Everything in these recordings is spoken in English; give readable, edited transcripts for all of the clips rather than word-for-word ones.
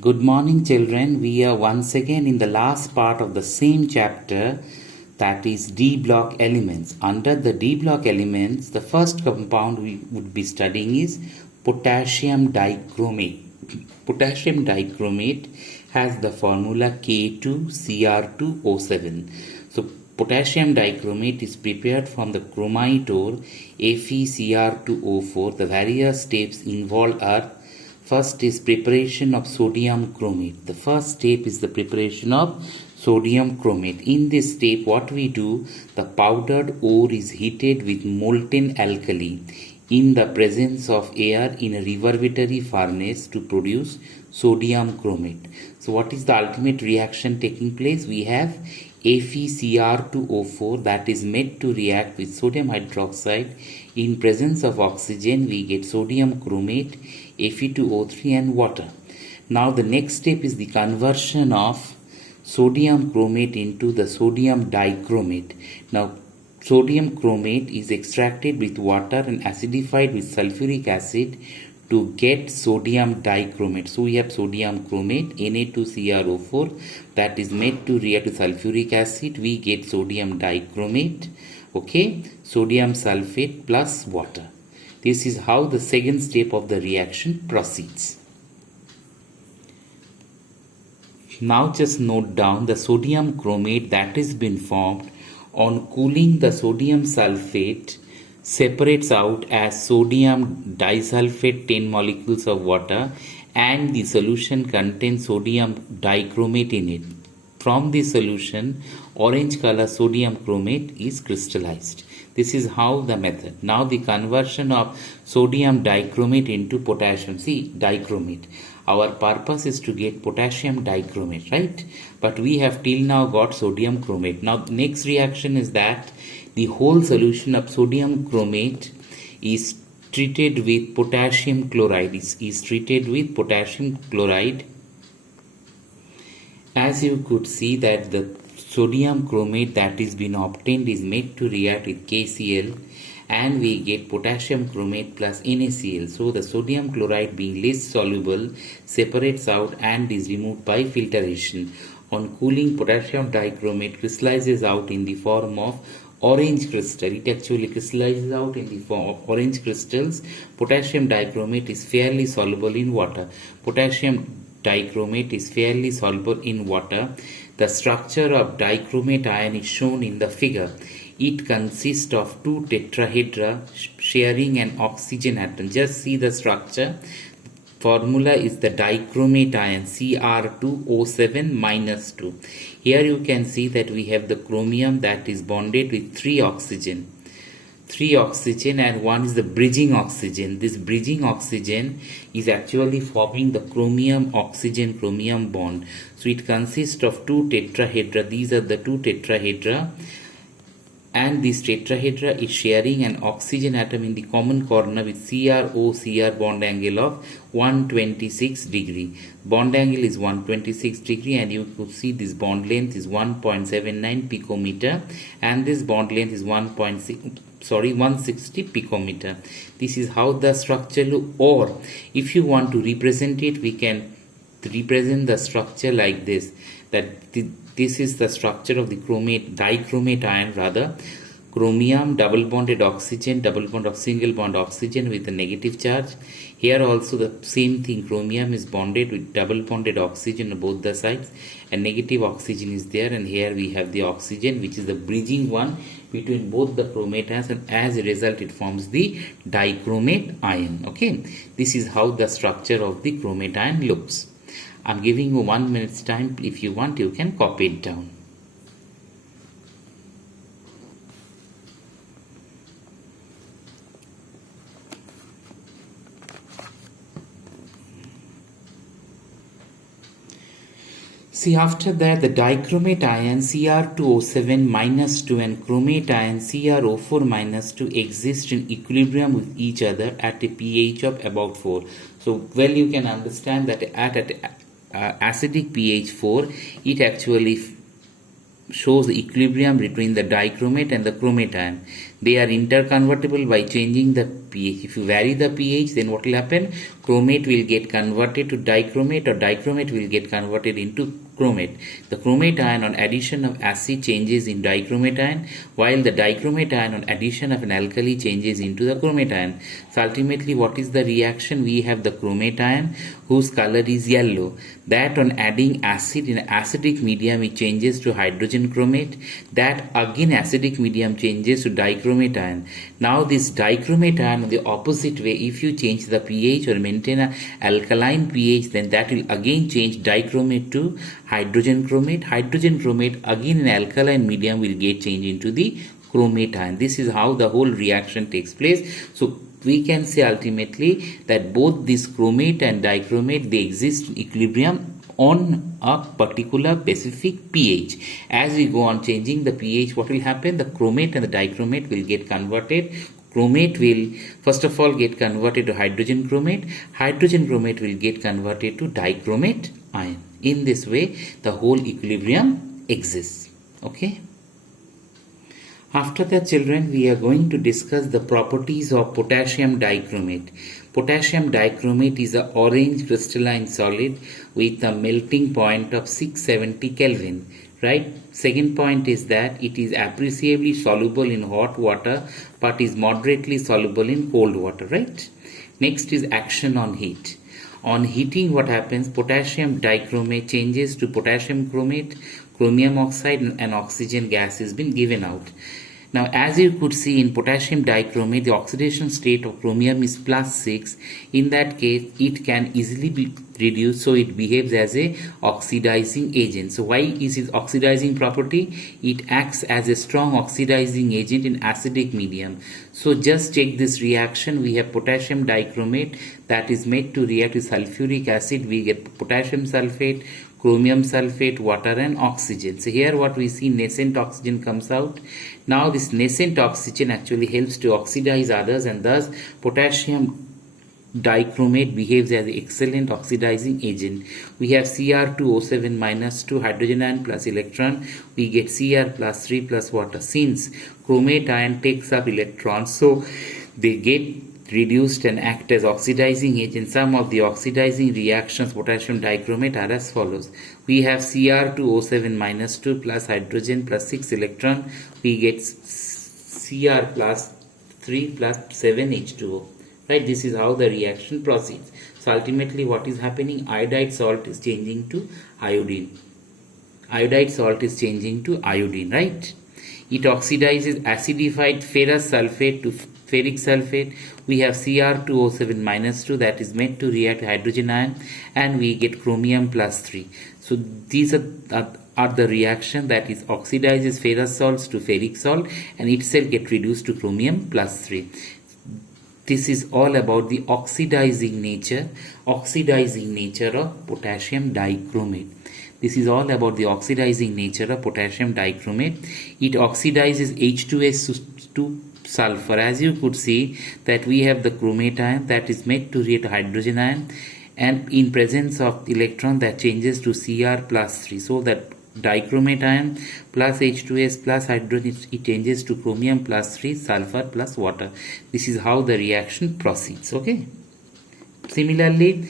Good morning, children. We are once again in the last part of the same chapter, that is D block elements. Under the D block elements, the first compound we would be studying is potassium dichromate. Potassium dichromate has the formula K2Cr2O7. So potassium dichromate is prepared from the chromitol FeCr2O4. The various steps involved are: first is preparation of sodium chromate. The first step is the preparation of sodium chromate. In this step, what we do, the powdered ore is heated with molten alkali in the presence of air in a reverberatory furnace to produce sodium chromate. So what is the ultimate reaction taking place? We have FeCr2O4 that is made to react with sodium hydroxide. In presence of oxygen, we get sodium chromate, Fe2O3 and water. Now the next step is the conversion of sodium chromate into the sodium dichromate. Now sodium chromate is extracted with water and acidified with sulfuric acid to get sodium dichromate. So we have sodium chromate Na2CrO4 that is made to react with sulfuric acid. We get sodium dichromate, okay, sodium sulfate plus water. This is how the second step of the reaction proceeds. Now just note down the sodium chromate that has been formed. On cooling, the sodium sulfate separates out as sodium disulfate 10 molecules of water, and the solution contains sodium dichromate in it. From the solution, orange color sodium chromate is crystallized. This is how the method. Now the conversion of sodium dichromate into potassium. See, dichromate. Our purpose is to get potassium dichromate, right? But we have till now got sodium chromate. Now next reaction is that the whole solution of sodium chromate is treated with potassium chloride. Is treated with potassium chloride. As you could see that the sodium chromate that is been obtained is made to react with KCl, and we get potassium chromate plus NaCl. So the sodium chloride, being less soluble, separates out and is removed by filtration. On cooling, potassium dichromate crystallizes out in the form of orange crystal. It actually crystallizes out in the form of orange crystals. Potassium dichromate is fairly soluble in water. Potassium dichromate is fairly soluble in water. The structure of dichromate ion is shown in the figure. It consists of two tetrahedra sharing an oxygen atom. Just see the structure. Formula is the dichromate ion Cr2O7 minus 2. Here you can see that we have the chromium that is bonded with 3 oxygen. 3 oxygen, and one is the bridging oxygen. This bridging oxygen is actually forming the chromium oxygen chromium bond. So it consists of 2 tetrahedra. These are the 2 tetrahedra, and this tetrahedra is sharing an oxygen atom in the common corner with CrO-Cr bond angle of 126 degree. Bond angle is 126 degree, and you could see this bond length is 1.79 picometer, and this bond length is 160 picometer. This is how the structure look. Or if you want to represent it, we can represent the structure like this, that this is the structure of the dichromate ion, rather. Chromium, double bonded oxygen, double bond of single bond oxygen with a negative charge. Here also the same thing, chromium is bonded with double bonded oxygen on both the sides, and negative oxygen is there, and here we have the oxygen which is the bridging one between both the chromate ions, and as a result it forms the dichromate ion. Okay, this is how the structure of the chromate ion looks. I'm giving you 1 minute's time. If you want, you can copy it down. See, after that, the dichromate ion Cr2O7 minus 2 and chromate ion CrO4 minus 2 exist in equilibrium with each other at a pH of about 4. So, well, you can understand that at acidic pH 4, it actually shows the equilibrium between the dichromate and the chromate ion. They are interconvertible by changing the pH. If you vary the pH, then what will happen? Chromate will get converted to dichromate, or dichromate will get converted into chromate. The chromate ion on addition of acid changes in dichromate ion, while the dichromate ion on addition of an alkali changes into the chromate ion. So ultimately, what is the reaction? We have the chromate ion whose color is yellow. That on adding acid in acidic medium, it changes to hydrogen chromate. That again acidic medium changes to dichromate ion. Now this dichromate ion on the opposite way, if you change the pH or maintain an alkaline pH, then that will again change dichromate to hydrogen chromate. Hydrogen chromate again in alkaline medium will get changed into the chromate ion. This is how the whole reaction takes place. So we can say ultimately that both this chromate and dichromate, they exist in equilibrium on a particular specific pH. As we go on changing the pH, what will happen? The chromate and the dichromate will get converted. Chromate will first of all get converted to hydrogen chromate. Hydrogen chromate will get converted to dichromate ion. In this way, the whole equilibrium exists. Okay. After that, children, we are going to discuss the properties of potassium dichromate. Potassium dichromate is an orange crystalline solid with a melting point of 670 Kelvin. Right? Second point is that it is appreciably soluble in hot water but is moderately soluble in cold water. Right? Next is action on heat. On heating, what happens? Potassium dichromate changes to potassium chromate, chromium oxide, and oxygen gas has been given out. Now, as you could see in potassium dichromate, the oxidation state of chromium is +6. In that case, it can easily be reduced, so it behaves as a oxidizing agent. So why is its oxidizing property? It acts as a strong oxidizing agent in acidic medium. So just check this reaction. We have potassium dichromate that is made to react with sulfuric acid. We get potassium sulfate, chromium sulfate, water, and oxygen. So here what we see, nascent oxygen comes out. Now this nascent oxygen actually helps to oxidize others, and thus potassium dichromate behaves as an excellent oxidizing agent. We have Cr2O7 - 2 hydrogen ion plus electron. We get Cr plus 3 plus water. Since chromate ion takes up electrons, so they get reduced and act as oxidizing agent. Some of the oxidizing reactions potassium dichromate are as follows. We have Cr2O7 - 2 plus hydrogen plus 6 electron. We get Cr plus 3 plus 7 H2O. Right, this is how the reaction proceeds. So ultimately what is happening? Iodide salt is changing to iodine. Iodide salt is changing to iodine, right? It oxidizes acidified ferrous sulfate to ferric sulfate. We have Cr2O7 - 2 that is made to react hydrogen ion, and we get chromium plus 3. So these are the reaction that is oxidizes ferrous salts to ferric salt and itself get reduced to chromium plus 3. This is all about the oxidizing nature of potassium dichromate. This is all about the oxidizing nature of potassium dichromate. It oxidizes H2S to sulfur. As you could see that we have the chromate ion that is made to react hydrogen ion, and in presence of electron that changes to Cr plus 3. So that dichromate ion plus H2S plus hydrogen, it changes to chromium plus 3, sulfur plus water. This is how the reaction proceeds. Okay. Similarly,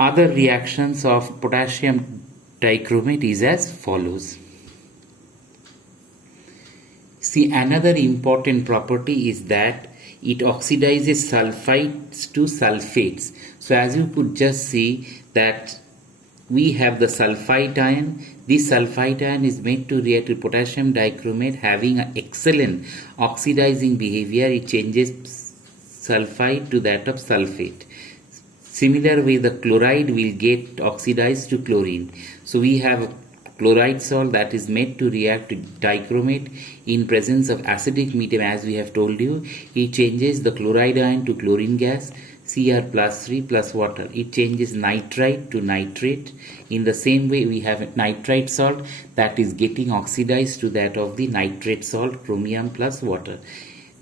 other reactions of potassium dichromate is as follows. See, another important property is that it oxidizes sulfides to sulfates. So as you could just see that we have the sulfite ion. This sulfite ion is made to react with potassium dichromate, having an excellent oxidizing behavior. It changes sulfite to that of sulfate. Similar way, the chloride will get oxidized to chlorine. So we have a chloride salt that is made to react with dichromate in presence of acidic medium. As we have told you, it changes the chloride ion to chlorine gas, Cr plus 3 plus water. It changes nitrite to nitrate. In the same way, we have a nitrite salt that is getting oxidized to that of the nitrate salt, chromium plus water.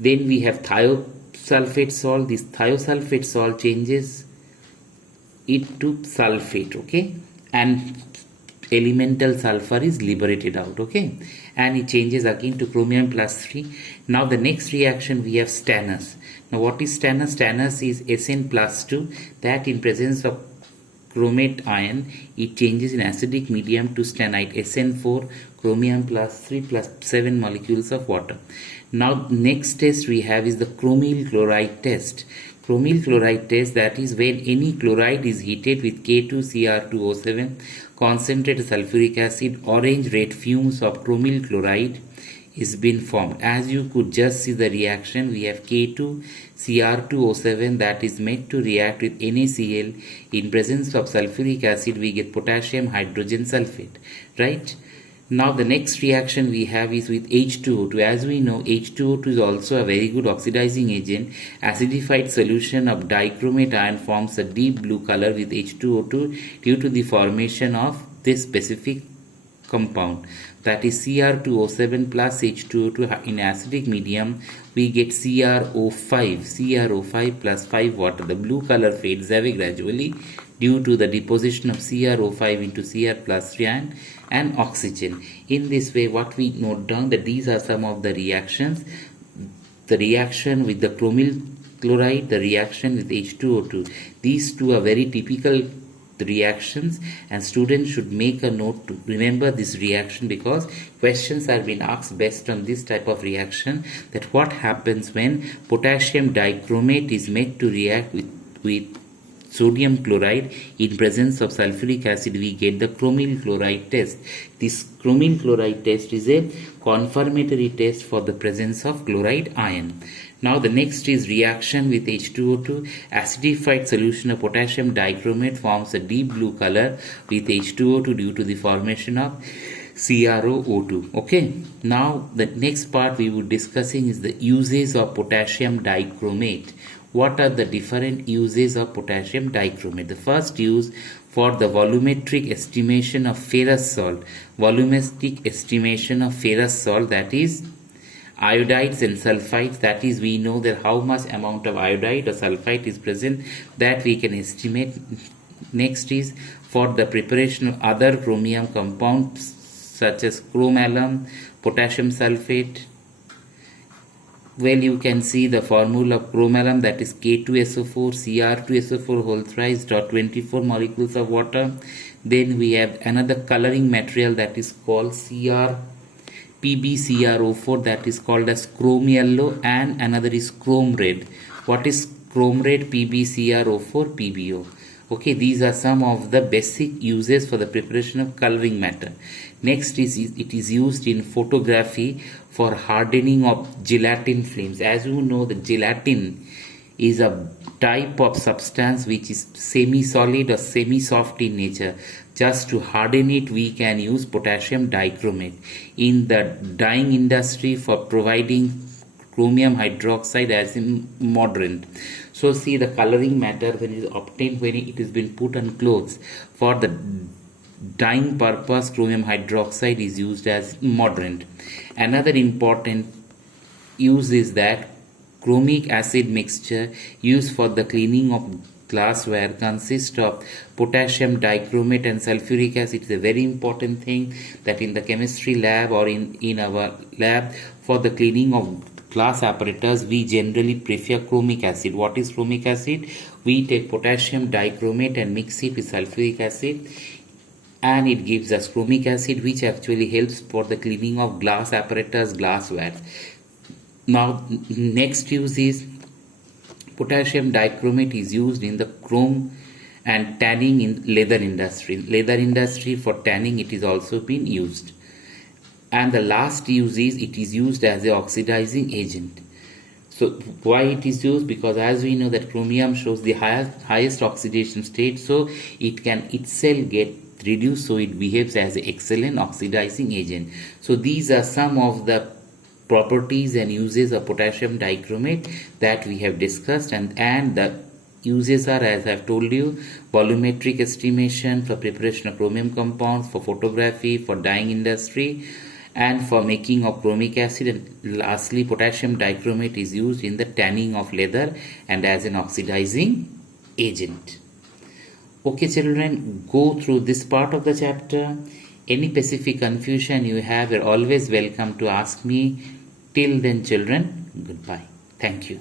Then we have thiosulfate salt. This thiosulfate salt changes it to sulfate. Okay, and elemental sulfur is liberated out, okay, and it changes again to chromium plus 3. Now the next reaction we have stannous. Now what is stannous? Stannous is Sn plus 2, that in presence of chromate ion it changes in acidic medium to stannite, Sn4, chromium plus 3 plus 7 molecules of water. Now next test we have is the chromyl chloride test. Chromyl chloride test, that is when any chloride is heated with K2Cr2O7, concentrated sulfuric acid, orange red fumes of chromyl chloride is been formed. As you could just see the reaction, we have K2Cr2O7 that is made to react with NaCl. In presence of sulfuric acid we get potassium hydrogen sulfate, right? Now the next reaction we have is with H2O2. As we know, H2O2 is also a very good oxidizing agent. Acidified solution of dichromate ion forms a deep blue color with H2O2 due to the formation of this specific compound, that is Cr2O7 plus H2O2 in acidic medium. We get CrO5 plus 5 water. The blue color fades away gradually due to the deposition of CrO5 into Cr plus 3 ion and oxygen. In this way, what we note down, that these are some of the reactions: the reaction with the chromyl chloride, the reaction with H2O2. These two are very typical reactions, and students should make a note to remember this reaction, because questions are being asked based on this type of reaction, that what happens when potassium dichromate is made to react with sodium chloride. In presence of sulfuric acid we get the chromyl chloride test. This chromyl chloride test is a confirmatory test for the presence of chloride ion. Now the next is reaction with H2O2. Acidified solution of potassium dichromate forms a deep blue color with H2O2 due to the formation of CrO2. Okay, now the next part we would discussing is the uses of potassium dichromate. What are the different uses of potassium dichromate? The first use, for the volumetric estimation of ferrous salt. Volumetric estimation of ferrous salt, that is iodides and sulfides, that is we know that how much amount of iodide or sulfite is present, that we can estimate. Next is for the preparation of other chromium compounds such as chromalum, potassium sulfate. Well, you can see the formula of chromalum, that is K2SO4 Cr2SO4 whole thrice dot 24 molecules of water. Then we have another coloring material that is called PbCrO4, that is called as chrome yellow, and another is chrome red. What is chrome red? PbCrO4 PbO. Okay, these are some of the basic uses for the preparation of coloring matter. Next is it is used in photography for hardening of gelatin films. As you know, the gelatin is a type of substance which is semi-solid or semi-soft in nature. Just to harden it, we can use potassium dichromate. In the dyeing industry, for providing chromium hydroxide as a moderant. So see, the coloring matter when it is obtained, when it is been put on clothes for the dyeing purpose, chromium hydroxide is used as moderant. Another important use is that chromic acid mixture used for the cleaning of glassware consists of potassium dichromate and sulfuric acid. It's a very important thing that in the chemistry lab or in our lab for the cleaning of glass apparatus, we generally prefer chromic acid. What is chromic acid? We take potassium dichromate and mix it with sulfuric acid, and it gives us chromic acid, which actually helps for the cleaning of glass apparatus, glassware. Now next use is potassium dichromate is used in the chrome and tanning in leather industry. Leather industry, for tanning it is also been used. And the last use is it is used as a oxidizing agent. So why it is used? Because as we know that chromium shows the highest oxidation state, so it can itself get reduced, so it behaves as an excellent oxidizing agent. So these are some of the properties and uses of potassium dichromate that we have discussed, and the uses are, as I have told you, volumetric estimation for preparation of chromium compounds, for photography, for dyeing industry, and for making of chromic acid. And lastly, potassium dichromate is used in the tanning of leather and as an oxidizing agent. Okay, children, go through this part of the chapter. Any specific confusion you have, you're always welcome to ask me. Till then, children, goodbye. Thank you.